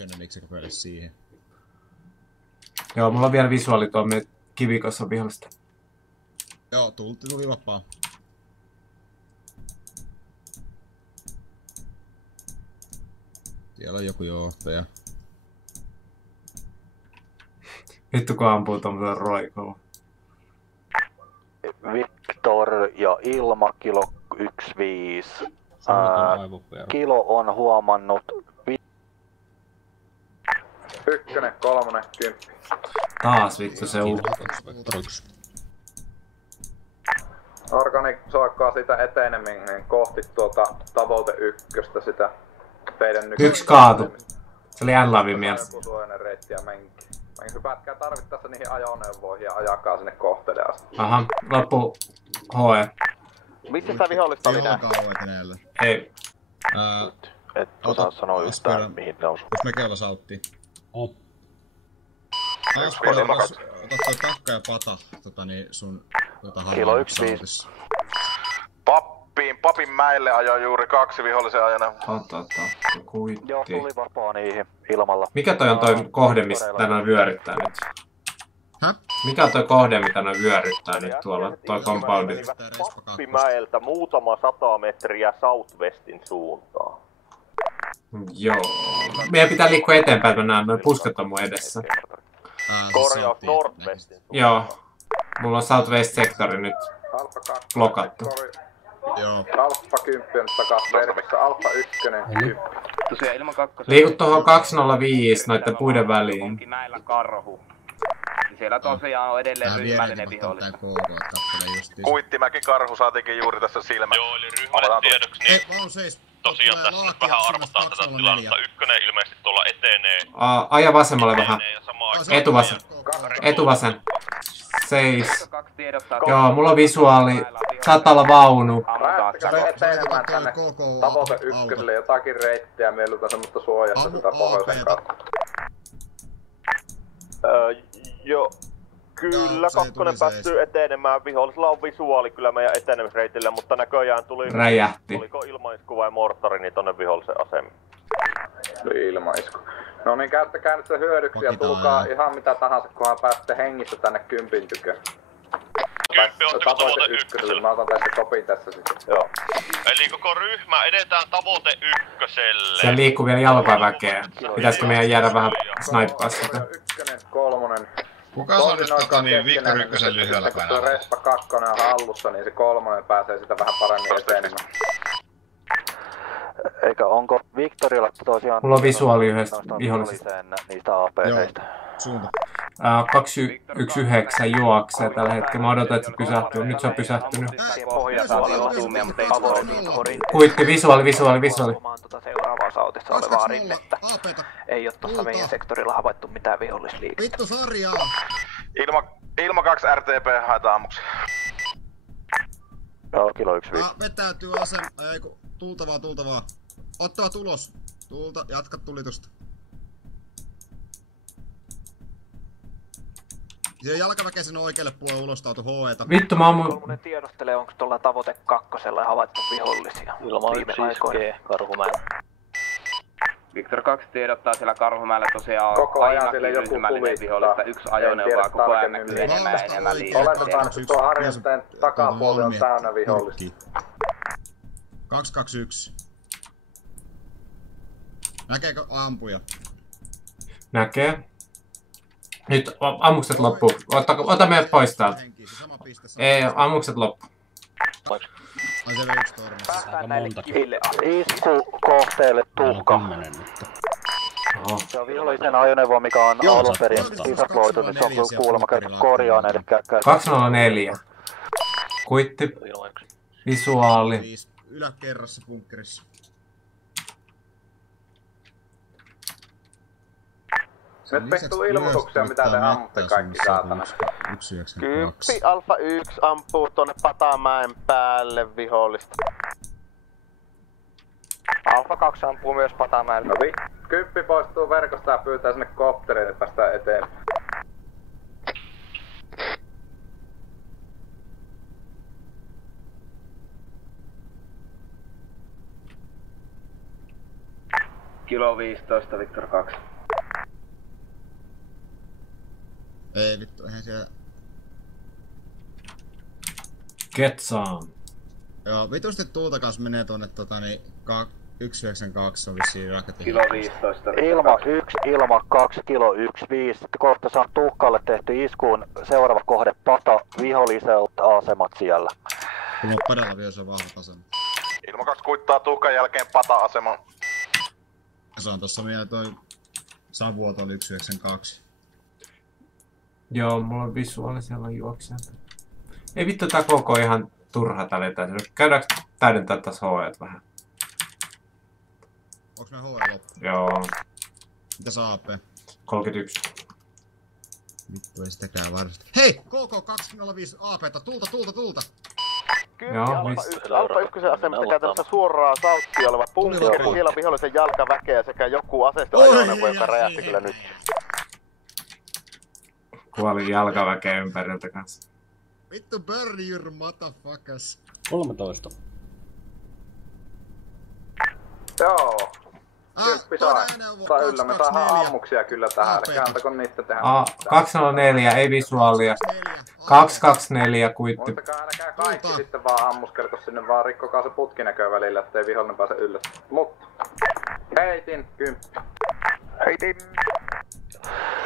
Eikö päälle siihen? Joo, mulla on vielä visuaali tuolla kivikossa vihollista. Joo, tuli vapaa. Siellä on joku johtaja. Vittu kun ampuu tommosella roikolla. Victor ja Ilma, kilo 15. Kilo on huomannut... Ykkönen, kolmonen, 10. Taas vittu se Organic soikkaa sitä etenemmin niin kohti tuota tavoite ykköstä sitä teidän nykyistä. Yksi kaatu. Se oli N-lavin mielestä. Joku suojainen reitti ja menki. Hypätkää tarvittaessa niihin ajoneuvoihin ja ajakaa sinne kohteelle asti. Aha, loppu HE. Missä sitä vihollista oli nää? Ei. Et osaa sanoa yhtään mihin ne osuu. Jos mekin ollaan sauttiin. Ota toi takka ja pata sun Kilo 15. Papin mäelle ajoi juuri 2 vihollisen ajoneuvoa. Kuitti. Joo, tuli vapaa niihin ilmalla. Mikä toi on toi kohde, mistä noin vyöryttää nyt? Häh? Mikä on toi kohde, mitä noin vyöryttää nyt tuolla? Toi compoundit. Pappimäeltä muutama 100 metriä southwestin suuntaan. Joo. Meidän pitää liikkua eteenpäin, mä näen noin pusket on mun edessä. Korjaus northwestin suuntaan. Joo. Mulla on southwest-sektori nyt blokattu. Joo. Alfa 10 on takas verkossa, Alfa 1 10. Tosiaan ilman 2. Liikut tuohon 205 noitten puiden väliin. Onkin näillä karhu. Siellä tosiaan on edelleen ryhmällinen vihollinen. Kuittimäki karhu saatiinkin juuri tässä silmä. Joo, eli ryhmälle tiedoksi, niin Ei, seis. tosiaan tässä nyt vähän arvotaan tätä tilannetta. Ykkönen ilmeisesti tuolla etenee. Aja vasemmalle vähän. Etuvasen. Etuvasen. Seis. Joo, mulla on visuaali. Saattaa olla vaunu. Päästäkää etenemään tänne tavoite ykköselle jotakin reittiä mieluiten semmoista suojassa sitä pohjoisen kautta. Joo. Kyllä, kakkonen päästyy etenemään. Vihollisella on visuaali kyllä meidän etenemisreitille, mutta näköjään tuli... Räjähti. Tuliko ilmaisku vai mortari niin tonne vihollisen asemiin? Tuli ilmaisku. No niin, käyttäkää nyt se hyödyksi ja tulkaa ihan mitä tahansa, kunhan pääsette hengissä tänne 10 tykö. 10, ootteko tavoite ykköselle? Mä otan tässä kopin tässä sitten. Joo. Eli koko ryhmä edetään tavoite ykköselle. Siellä liikkuu vielä jalkaväkeä. Pitäisikö meidän jäädä vähän snaippaa sitä? Ykkönen, kolmonen. Kuka on nyt niin Victor ykkösen lyhyellä kanavalla? Kun Respa 2 on hallussa, niin se kolmonen pääsee sitä vähän paremmin etenemään. Eikä onko Victorilla tosiaan... Mulla on visuaali yhdestä vihollisesta. Niistä APCistä. Suunta. 219 juoksee tällä hetkellä. Mä odotan, että se pysähtyy. Nyt se on pysähtynyt. Kuitti, visuaali. Seuraavaa sautissa olevaa rinnettä. Ei oo tossa meidän sektorilla havaittu mitään vihollisliikettä. Vittu sarjaa! Ilma 2 RTP haetaan ammuksi. Joo, kilo 15. Vetäytyy eiku, tultavaa. Ottava tulos. Jatka tulitusta. Siellä jalkaväkeisen oikealle puolelle ulostautu HE:ta. Vittu mä ammun... Kolmonen tiedostelee, onko tuolla tavoite 2 havaittu vihollisia. Ilma 1 Karhumäellä. Victor 2 tiedottaa siellä Karhumäellä tosiaan koko ajan siellä joku vihollista. Yksi ajoneuvoa koko ajan näkyy enemmän liikkeellä. Oletetaan, että tuo harjoitteen takapuoli on täynnä vihollista. 221. Näkeekö ampuja? Näkee. Nyt ammukset loppuu. Ota meidät pois täältä. Ei, ammukset loppu. Ai se vielä yksi torni. Päästään näille kiville. Isku kohteelle tuhka. Se on vihollisen ajoneuvo, mikä on alun perin disabloitu, niin se on kuulemma käyty korjaan, eli 204. Kuitti. Visuaali. Yläkerrassa bunkkerissa. Nyt peittuu ilmoituksia, mitä te ammutte kaikki saatana. 10 Alfa 1 ampuu tonne Patamäen päälle vihollista. Alfa 2 ampuu myös Patamäelle. No 10 poistuu verkosta ja pyytää sinne kopteriin, että päästään eteen. Kilo 15, Victor 2. Ei vittu, eihän siellä... Get some. Joo, vitusti tuulta kans menee tonne 192 on vissiin raketin. Kilo 15. Ilma 1, ilma 2, kilo 15. Sitten kohta saan tuhkalle tehty iskuun. Seuraava kohde pata, viholliselta asemat siellä. Mulla on padalla vielä se vahvat asemat. Ilma 2 kuittaa tuhkan jälkeen pata-aseman. Se on tossa vielä toi Savuot oli 192. Joo, mulla on visuaalisella juoksijat. Ei vittu, tää koko ihan turha tälle täytyy. Käydäänkö täydentää taas HE vähän? Onks meidän HE loppu? Joo. Mitäs AP? 31. Vittu ei sitäkään varmasti. Hei! KK205 AP:ta! Tulta! Joo, Alfa 1 asemasta käytännössä suoraan sauttia oleva bunkkeri. Siellä on vihollisen jalkaväkeä sekä joku aseistoajoneuvo, joka räjähti kyllä nyt. Kuoli jalkaväkeä ympäriltä kanssa. Vittu burn your motherfuckers. 13. Joo. Kymppi saa yllä. Me saadaan ammuksia kyllä tähän. Eli antako niistä tehdä. 204, ei visuaalia. 224 kuitti. Muistakaa älkää kaikki sitten vaan ammuskelko sinne, vaan rikkokaa se putkinäkö välillä, ettei vihollinen pääse ylös. Mutta heitin 10. Heitin.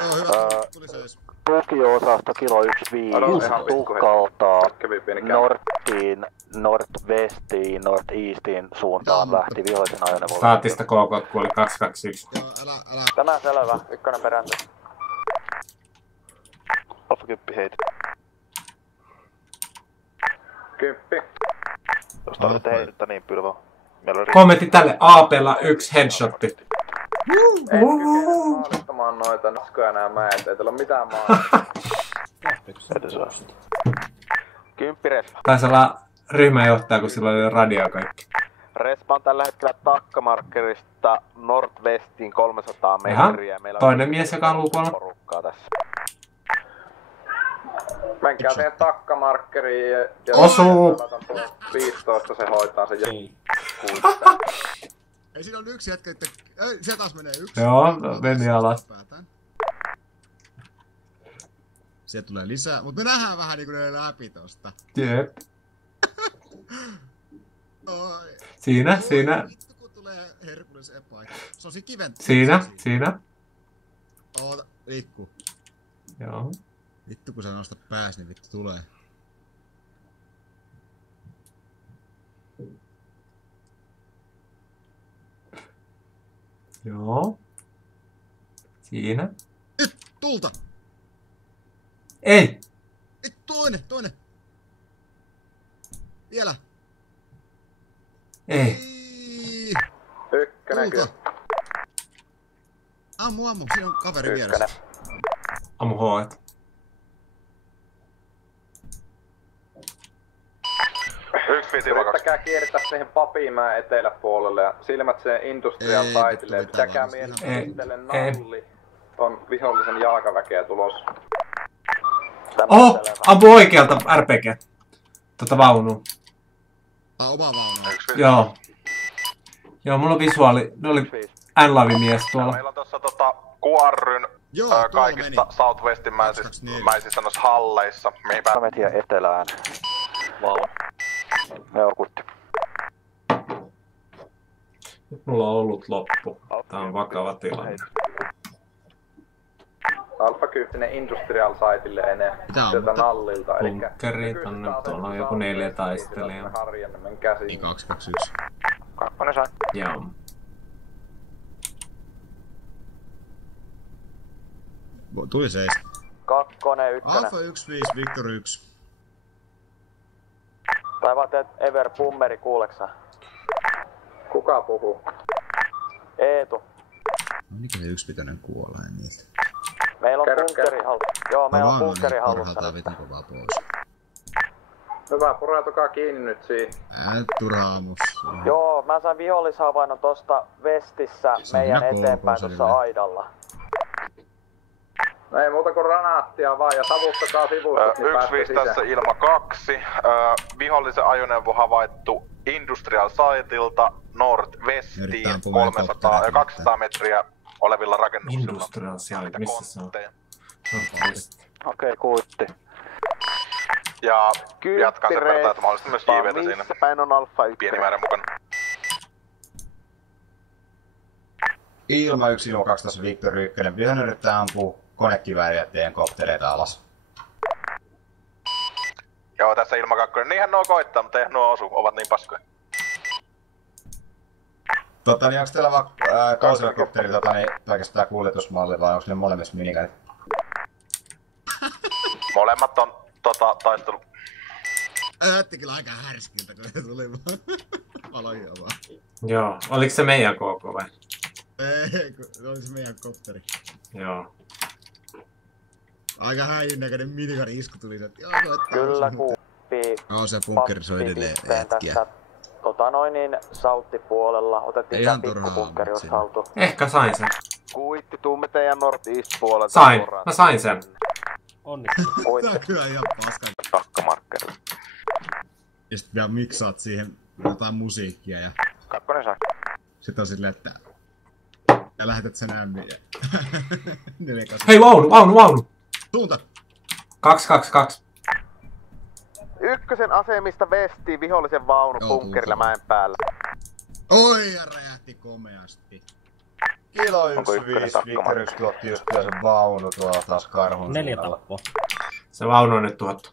Joo, hyvä. Tuli se edes. Tukio-osasto kilo 15 tuhkalta norttiin, northwestiin, northeastiin suuntaan lähti vihollisen ajoneuvolle. Staattista KK kuoli 221. Joo, älä. Tänään selvä, ykkönen perääntö. Alfa 10 heitä. 10. Jos tarvitte heitettä niin pylvä. Kommentti tälle AP:lla 1 headshotti. En kykene maalistamaan noita naskoja nää mäet, ei teillä oo mitään maalista. Edesasti. 10 respa. Taisi olla ryhmänjohtaja, kun sillä oli radio kaikki. Respa on tällä hetkellä takkamarkkerista northwestiin 300 metriä. Meillä toinen mies, joka haluaa kuolla. Porukkaa tässä. Menkää siihen takkamarkkeriin ja... Osuu! 15 se hoitaa sen Ei. Ei siinä on yksi jätkä, että... Ei, se taas menee yksi. Joo, meni alas. Sieltä tulee lisää, mut me nähdään vähän niinku ne läpi tosta. Jep. Oi. Siinä. Vittu kun tulee Herkules epaikka. Se on siinä kiven... Siinä. Oota, liikkuu. Joo. Vittu kun sä nostat pääs, niin vittu tulee. Joo. Siinä. Nyt! Tulta! Ei! Toinen! Vielä! Ei. Ykkönen kyllä. Ammu, siinä on kaveri vieressä. Ammu hoet. Yrittäkää kiertää siihen Papimäen eteläpuolelle ja silmät sen Industrial Sitelle. Pitäkää mielessä itselle nalli. On vihollisen jalkaväkeä tulossa. Oho! Ampu oikealta RPG. Vaunu. Oma vaunu. Joo, mulla on visuaali. Ne oli N-lavimies tuolla. Meillä on tossa Kuarryn kaikista Southwestin mäisissä noissa halleissa. Mihin päin? Metriä etelään. Vaunu. Joo, kutti. Nyt mulla on ollut loppu. Tää on vakava tilanne. Alfa 10 Industrial Sitelle enää sieltä nallilta. Bunkkeri, tonne tuolla on joku 4 taistelijaa. Niin 221. Kakkonen sai. Joo. Tuli seis. Kakkonen, ykkönen. Alfa 15, Victor 1. Tai vaan teet Ever Pummeri, kuuleksä? Kuka puhuu? Eetu. No niinkö se yksipitoinen kuolee niiltä? Meillä on bunkkeri hallussa. Joo, meillä on bunkkeri hallussa. Parhaaltaan vitun kovaa pois. Hyvä, pureutukaa kiinni nyt siihen. Turhaamus. Joo, mä sain vihollishavainnon tosta vestissä meidän eteenpäin tuossa aidalla. No ei muuta kuin ranaattia vaan ja savuttakaa sivusta, niin päästä 1-5 tässä ilma 2. Vihollisen ajoneuvo havaittu Industrial Siteilta Northwestiin 200 metriä olevilla rakennuksilla. Industrial siellä, missä se on? Okei, kuitti. Ja jatkaa sen verran, että mahdollisesti myös JVtä siinä. Missä päin on Alfa 1? Pieni määrä mukana. Ilma 1, Ilma 2, tässä Victor 1. Vihollinen yrittää ampua konekivääriä teidän koptereita alas. Joo, tässä Ilma 2. Niinhän nuo koittaa, mutta eihän nuo osu. Ovat niin paskoja. Niin onks teillä vaan kausihelikopteri oikeastaan kuljetusmalli vai onks ne molemmissa minikäät? Molemmat on taistelu. Näytti kyllä aika härskiltä, kun ne tuli vaan. Aloin vaan. Joo, oliks se meidän KK vai? Ei, se oli se meidän kopteri. Joo. Aika häijyn näköinen minigari isku tuli. Kyllä kuuppii. Joo, se bunkkeri soi edelleen hetkiä. Sautti-puolella. Otettiin tää pikkupunkkeri jos haltu. Ehkä sain sen. Kuitti, tuumme teidän North-East-puolelta. Sain, mä sain sen. Onnistunut. Tää on kyllä ihan paskan. Takkamarkkeri. Ja sit vielä miksaat siihen jotain musiikkia ja... Kakkonen saa. Sit on silleen, että... Ja lähetät sen ämmiin ja... Hei, vaunu! Suunta! 222. Ykkösen asemista vestiin vihollisen vaunu bunkkerilla mäen päällä. Oi, ja räjähti komeasti. Kilo 15, Victor 1 tuotti just sen vaunu tuolla taas karhun. 4 tappoa. Se vaunu on nyt tuottu.